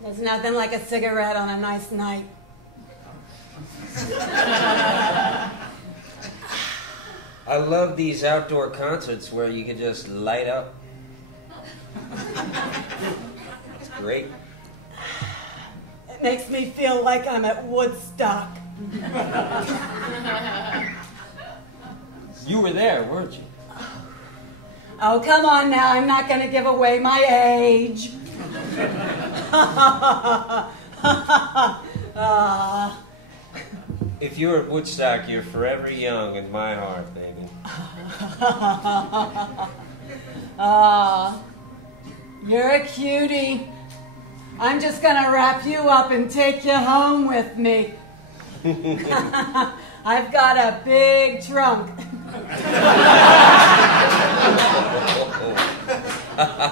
There's nothing like a cigarette on a nice night. I love these outdoor concerts where you can just light up. It's great. It makes me feel like I'm at Woodstock. You were there, weren't you? Oh, come on now. I'm not going to give away my age. If you're at Woodstock, you're forever young in my heart, baby. You're a cutie. I'm just going to wrap you up and take you home with me. I've got a big trunk.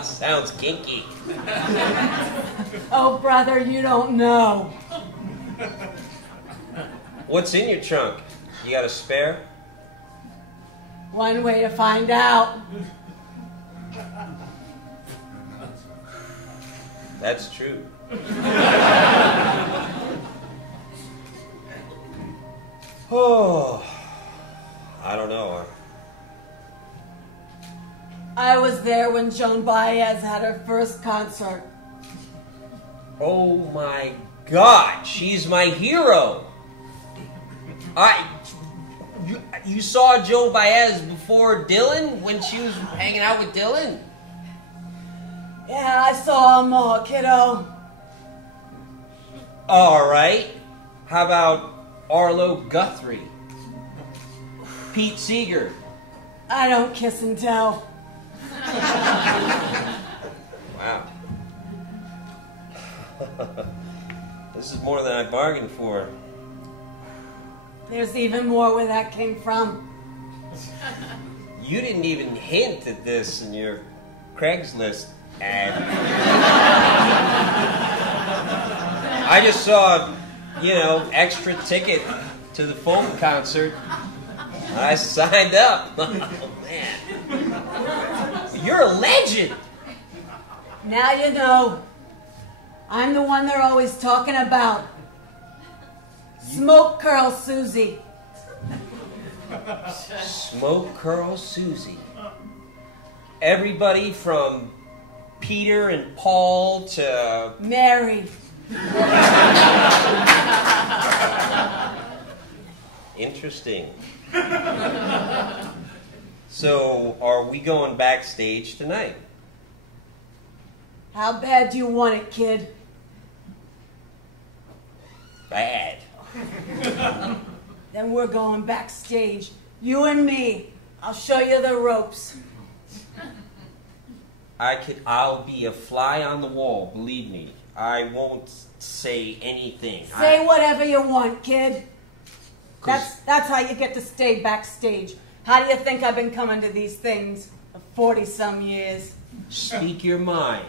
Sounds kinky. Oh, brother, you don't know. What's in your trunk? You got a spare? One way to find out. That's true. Oh, I don't know. I was there when Joan Baez had her first concert. Oh my God, she's my hero. You saw Joan Baez before Dylan when she was hanging out with Dylan? Yeah, I saw them all, kiddo. All right. How about Arlo Guthrie? Pete Seeger? I don't kiss and tell. Wow. This is more than I bargained for. There's even more where that came from. You didn't even hint at this in your Craigslist ad. I just saw, extra ticket to the Foam concert. I signed up. Oh, man. You're a legend. Now you know. I'm the one they're always talking about. Smoke Curl Susie. Smoke Curl Susie. Everybody from Peter and Paul to Mary. Interesting. So, are we going backstage tonight? How bad do you want it, kid? Bad. Then we're going backstage. You and me. I'll show you the ropes. I'll be a fly on the wall, believe me. I won't say anything. Say whatever you want, kid. That's how you get to stay backstage. How do you think I've been coming to these things for 40-some years? Speak your mind.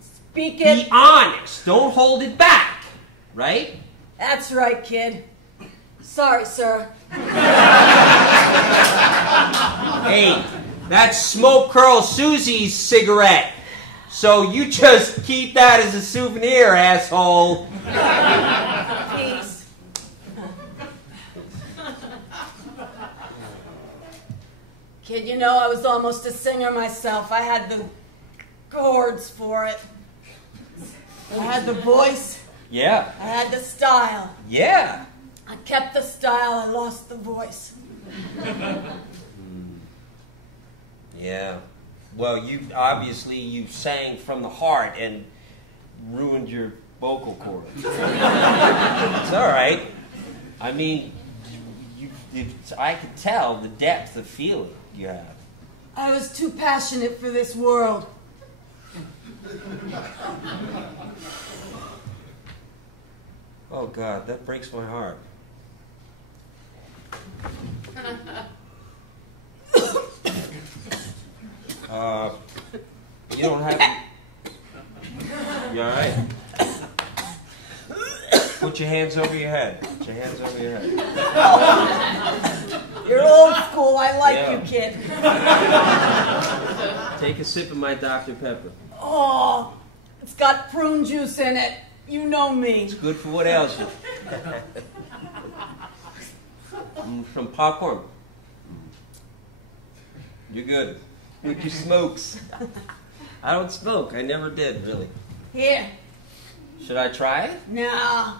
Speak it. Be honest. Don't hold it back. Right? That's right, kid. Sorry, sir. Hey, that's Smoke Curl Susie's cigarette. So you just keep that as a souvenir, asshole. Peace. Kid, I was almost a singer myself. I had the chords for it. I had the voice. Yeah. I had the style. Yeah. I kept the style. I lost the voice. Yeah. Well, you sang from the heart and ruined your vocal cords. It's all right. I mean, I could tell the depth of feeling you have. I was too passionate for this world. Oh, God, that breaks my heart. You don't have... You all right? Put your hands over your head. Put your hands over your head. You're old school. I like you, kid. Take a sip of my Dr. Pepper. Oh, it's got prune juice in it. You know me. It's good for what ails you. Some popcorn. You're good. With your smokes. I don't smoke. I never did, really. Here. Should I try it? No.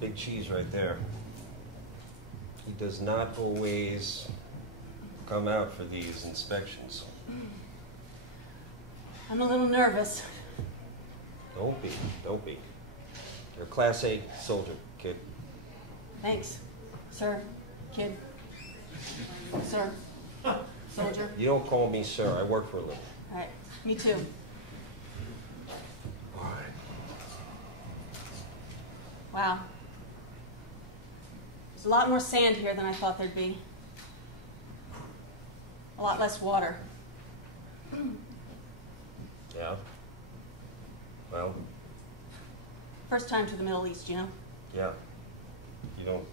Big cheese right there. He does not always come out for these inspections. I'm a little nervous. Don't be. Don't be. You're a Class A soldier, kid. Thanks, sir, kid, sir, soldier. You don't call me sir. I work for a living. All right, me too. All right. Wow. There's a lot more sand here than I thought there'd be. A lot less water. Yeah. Well. First time to the Middle East, you know? Yeah. You don't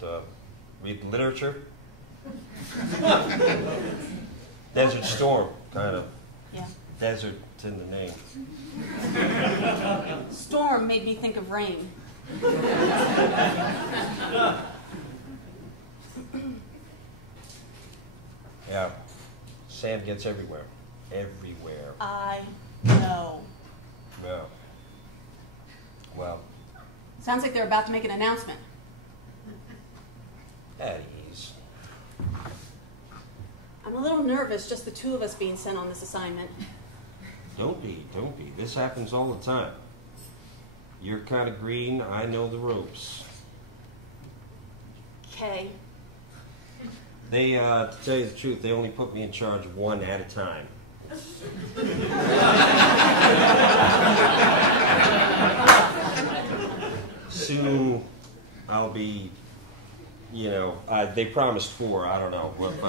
read literature? Desert Storm, kind of. Yeah. Desert's in the name. Storm made me think of rain. Yeah. Sand gets everywhere. Everywhere. I know. Yeah. Well. Sounds like they're about to make an announcement. At ease. I'm a little nervous, just the two of us being sent on this assignment. Don't be. Don't be. This happens all the time. You're kind of green. I know the ropes. Okay. They, to tell you the truth, they only put me in charge of one at a time. Soon, I'll be, you know, they promised 4, I don't know, but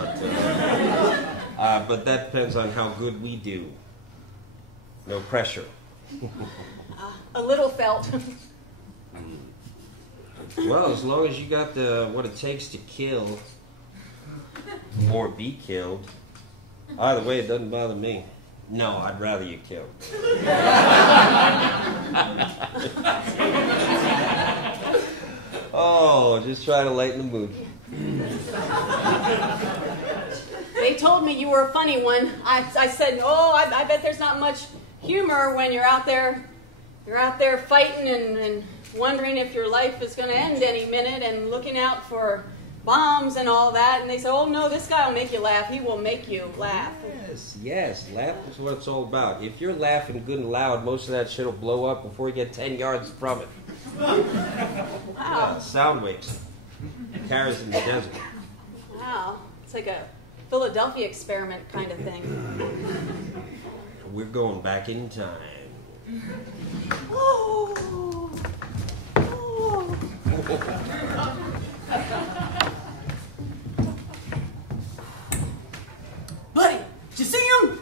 that depends on how good we do. No pressure. A little felt. Well, as long as you got what it takes to kill or be killed. Either way, it doesn't bother me. No, I'd rather you killed. Oh, just try to lighten the mood. They told me you were a funny one. I said, oh, I bet there's not much humor when you're out there fighting and wondering if your life is going to end any minute and looking out for bombs and all that. And they said, oh, no, this guy will make you laugh. He will make you laugh. Yes, laugh is what it's all about. If you're laughing good and loud, most of that shit will blow up before you get 10 yards from it. Wow. Yeah, sound waves. It carries in the desert. Wow. It's like a Philadelphia experiment kind of thing. We're going back in time. Oh. Oh. Buddy, did you see them?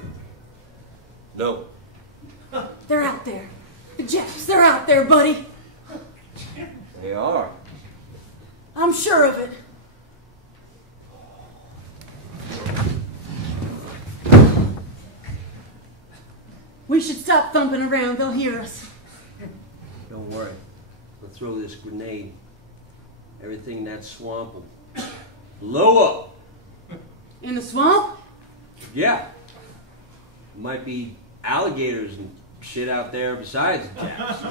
No. They're out there. The Japs, they're out there, buddy. They are. I'm sure of it. stop thumping around, they'll hear us. Don't worry. I'll throw this grenade. Everything in that swamp will blow up. In the swamp? Yeah. Might be alligators and shit out there besides the Japs.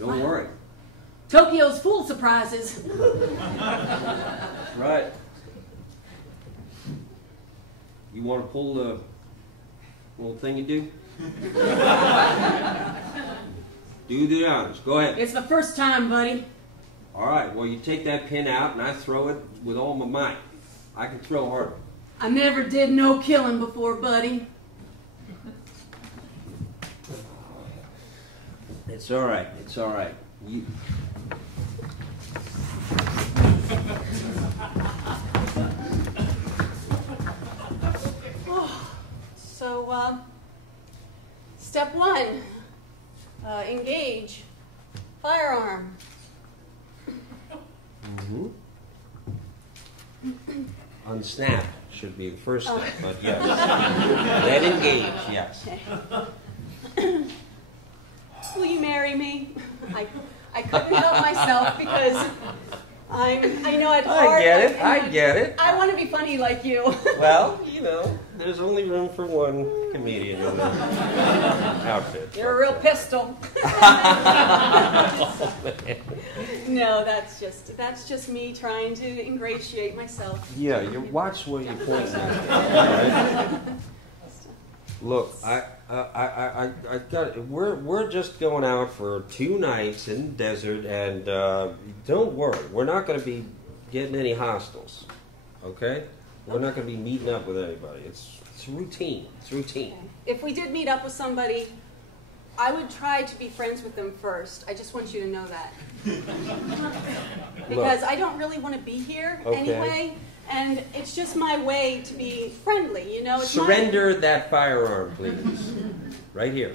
Don't worry. Tokyo's full of surprises. That's right. You want to pull the little thing you do? Do the honors. Go ahead. It's the first time, buddy. All right. Well, you take that pin out and I throw it with all my might. I can throw harder. I never did no killing before, buddy. It's all right. It's all right. You... So, step one, engage, firearm. Mm-hmm. Unsnap should be the first step, but yes. Then engage, yes. Okay. Will you marry me? I couldn't help myself because I know it's hard. I get it. I want to be funny like you. Well, you know, there's only room for one comedian in the outfit. You're a real pistol. No, that's just me trying to ingratiate myself. Yeah, you watch where you point at. Right? Look, I got. We're just going out for 2 nights in the desert, and don't worry, we're not going to be getting any hostiles. Okay, we're not going to be meeting up with anybody. It's routine. It's routine. If we did meet up with somebody, I would try to be friends with them first. I just want you to know that. Because I don't really want to be here anyway, and it's just my way to be friendly, you know. It's Surrender that firearm, please. Right here.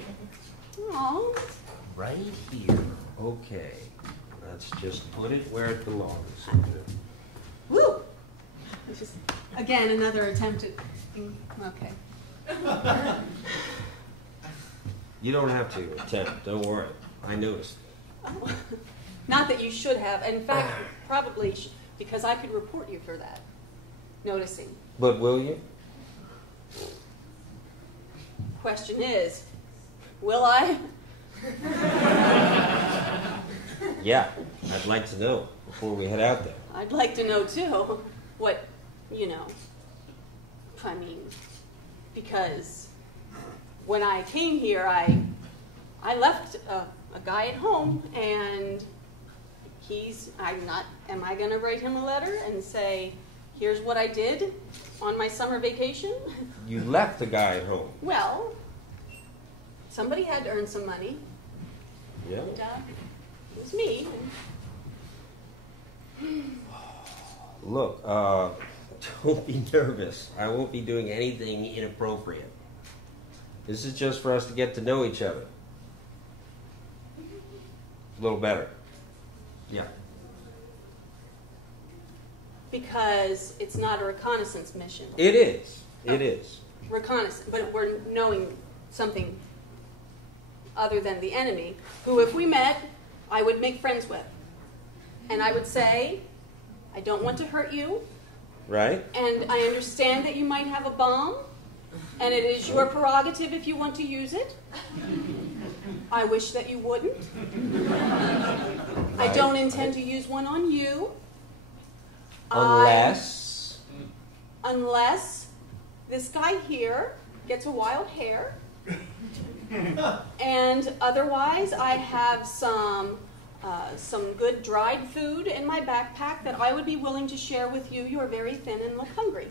Aww. Right here. Okay. Let's just put it where it belongs. Woo! It's just, again, another attempt at... Okay. You don't have to attempt. Don't worry. I noticed. Not that you should have. In fact, probably because I could report you for that. Noticing. But will you? Question is, will I? Yeah. I'd like to know before we head out there. I'd like to know, too, what, you know, I mean, because when I came here, I left a guy at home, and am I going to write him a letter and say, here's what I did on my summer vacation? You left the guy at home. Well, somebody had to earn some money. Yeah. And, it was me. Look, don't be nervous. I won't be doing anything inappropriate. This is just for us to get to know each other. A little better. Yeah. Because it's not a reconnaissance mission. It is. It is. Reconnaissance, but we're knowing something other than the enemy, who if we met, I would make friends with. And I would say, I don't want to hurt you. Right. And I understand that you might have a bomb, and it is your prerogative if you want to use it. I wish that you wouldn't. I don't intend to use one on you. Unless this guy here gets a wild hair. And otherwise, I have some good dried food in my backpack that I would be willing to share with you. You are very thin and look hungry.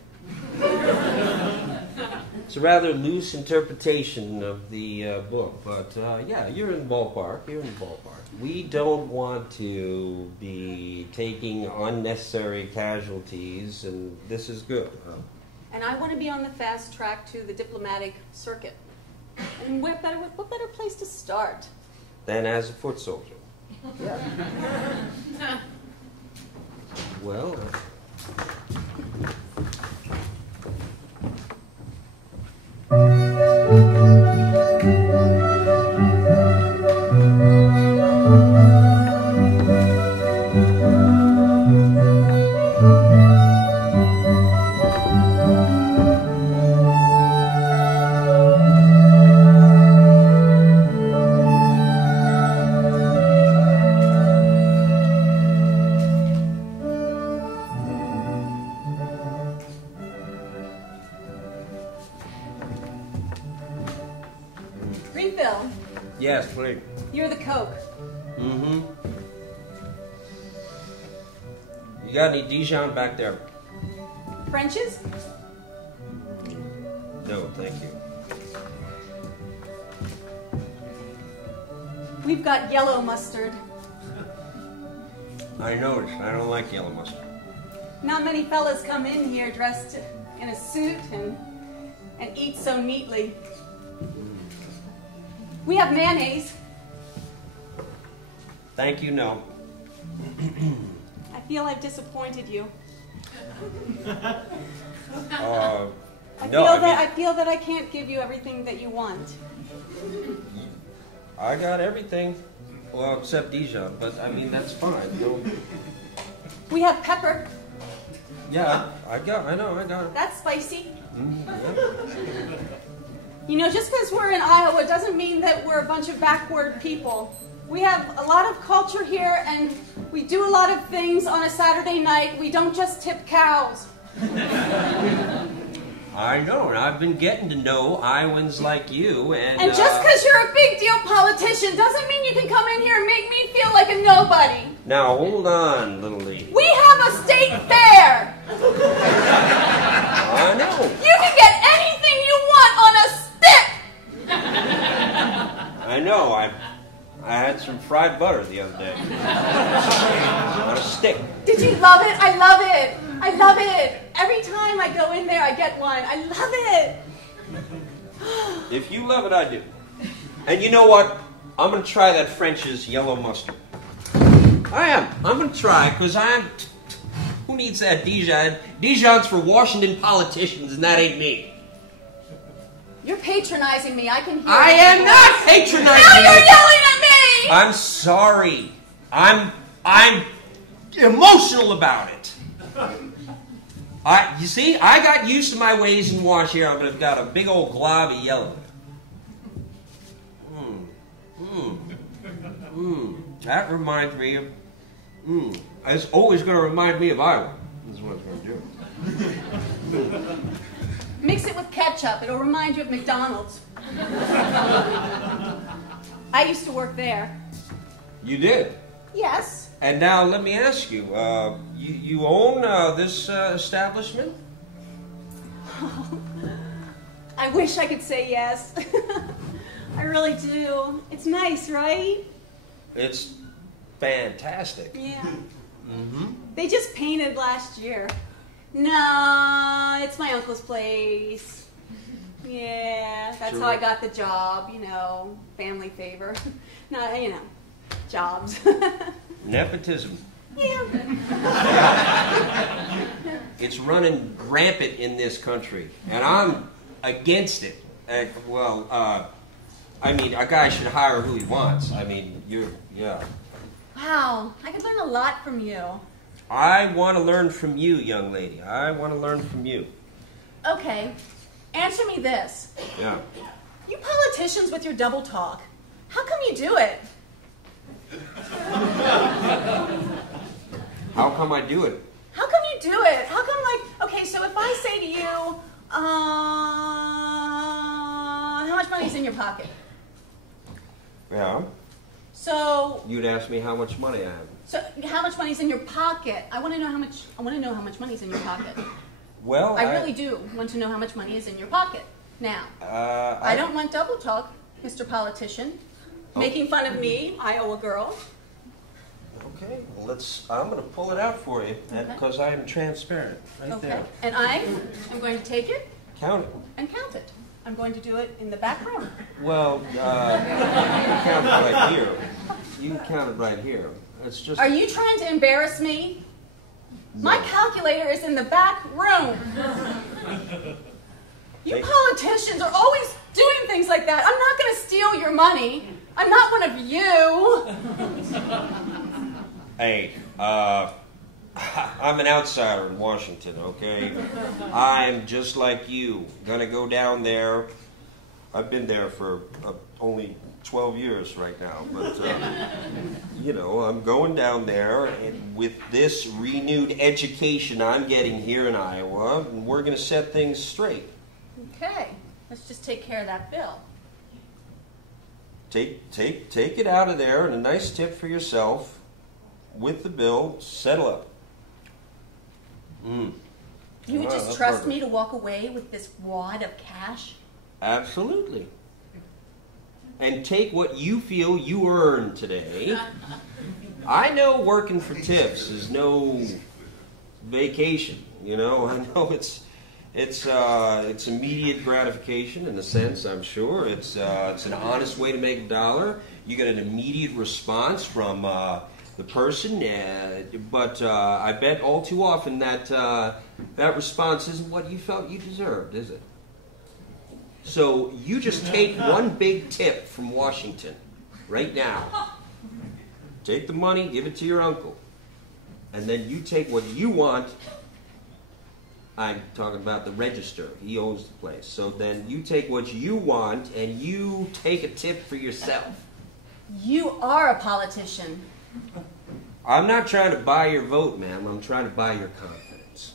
It's a rather loose interpretation of the book, but yeah, you're in the ballpark. You're in the ballpark. We don't want to be taking unnecessary casualties, and this is good. And I want to be on the fast track to the diplomatic circuit. And what better place to start? Than as a foot soldier. Yeah. Well. refill? Yes, please. You're the Coke. Mm-hmm. You got any Dijon back there? French's? No, thank you. We've got yellow mustard. I noticed. I don't like yellow mustard. Not many fellas come in here dressed in a suit and eat so neatly. We have mayonnaise. Thank you, no. I feel I've disappointed you. I feel that I can't give you everything that you want. I got everything. Well, except Dijon, but I mean, that's fine. No. We have pepper. Yeah, I know, I got it. That's spicy. Yeah. You know, just because we're in Iowa doesn't mean that we're a bunch of backward people. We have a lot of culture here, and we do a lot of things on a Saturday night. We don't just tip cows. I know, and I've been getting to know Iowans like you, and just because you're a big deal politician doesn't mean you can come in here and make me feel like a nobody. Now, hold on, little lady. We have a state fair. I know. You can get anything you want on a stick. I know. I had some fried butter the other day. On a stick. Did you love it? I love it. I love it. Every time I go in there, I get one. I love it. If you love it, I do. And you know what? I'm going to try that French's yellow mustard. I am. I'm going to try, because who needs that Dijon? Dijon's for Washington politicians, and that ain't me. You're patronizing me. I can hear I am not patronizing Now you. you're yelling at me! I'm sorry. I'm emotional about it. You see, I got used to my ways in Washington, but I've got a big old glob of yellow. That reminds me of. It's always going to remind me of Iowa. This is what it's going to do. Mix it with ketchup. It'll remind you of McDonald's. I used to work there. You did? Yes. And now let me ask you, you own this establishment? I wish I could say yes. I really do. It's nice, right? It's fantastic. Yeah. Mm-hmm. They just painted last year. No, it's my uncle's place. Yeah, that's how I got the job, you know, family favor. No, you know, jobs. Nepotism. Yeah. It's running rampant in this country, and I'm against it. I mean, a guy should hire who he wants. I mean, yeah. Wow, I could learn a lot from you. I want to learn from you, young lady. I want to learn from you. Okay, answer me this. Yeah. You politicians with your double talk, how come you do it? How come I do it? How come you do it? How come, okay, so if I say to you, how much money's in your pocket? Yeah. So You'd ask me how much money I have. So how much money's in your pocket? I want to know how much money's in your pocket. Well, I really do want to know how much money is in your pocket. Now, I don't want double talk, Mr. Politician, making fun of me, Iowa girl. Okay, well, I'm going to pull it out for you, because I am transparent right there. And I am going to take it. Count it. And count it. I'm going to do it in the back room. Well, you can count it right here. You can count it right here. It's just. Are you trying to embarrass me? No. My calculator is in the back room. You politicians are always doing things like that. I'm not going to steal your money. I'm not one of you. Hey, I'm an outsider in Washington, okay? I'm just like you. Gonna go down there. I've been there for only 12 years right now, but, you know, I'm going down there, and with this renewed education I'm getting here in Iowa, and we're gonna set things straight. Okay, let's just take care of that bill. take it out of there and a nice tip for yourself with the bill. Settle up. You would just trust me to walk away with this wad of cash? Absolutely. And take what you feel you earned today. I know working for tips is no vacation. You know, I know it's immediate gratification in a sense. I'm sure it's an honest way to make a dollar. You get an immediate response from the person, but I bet all too often that that response isn't what you felt you deserved, is it? So you just take one big tip from Washington right now. Take the money, give it to your uncle, and then you take what you want. I'm talking about the register. He owns the place. So then you take what you want and you take a tip for yourself. You are a politician. I'm not trying to buy your vote, ma'am. I'm trying to buy your confidence.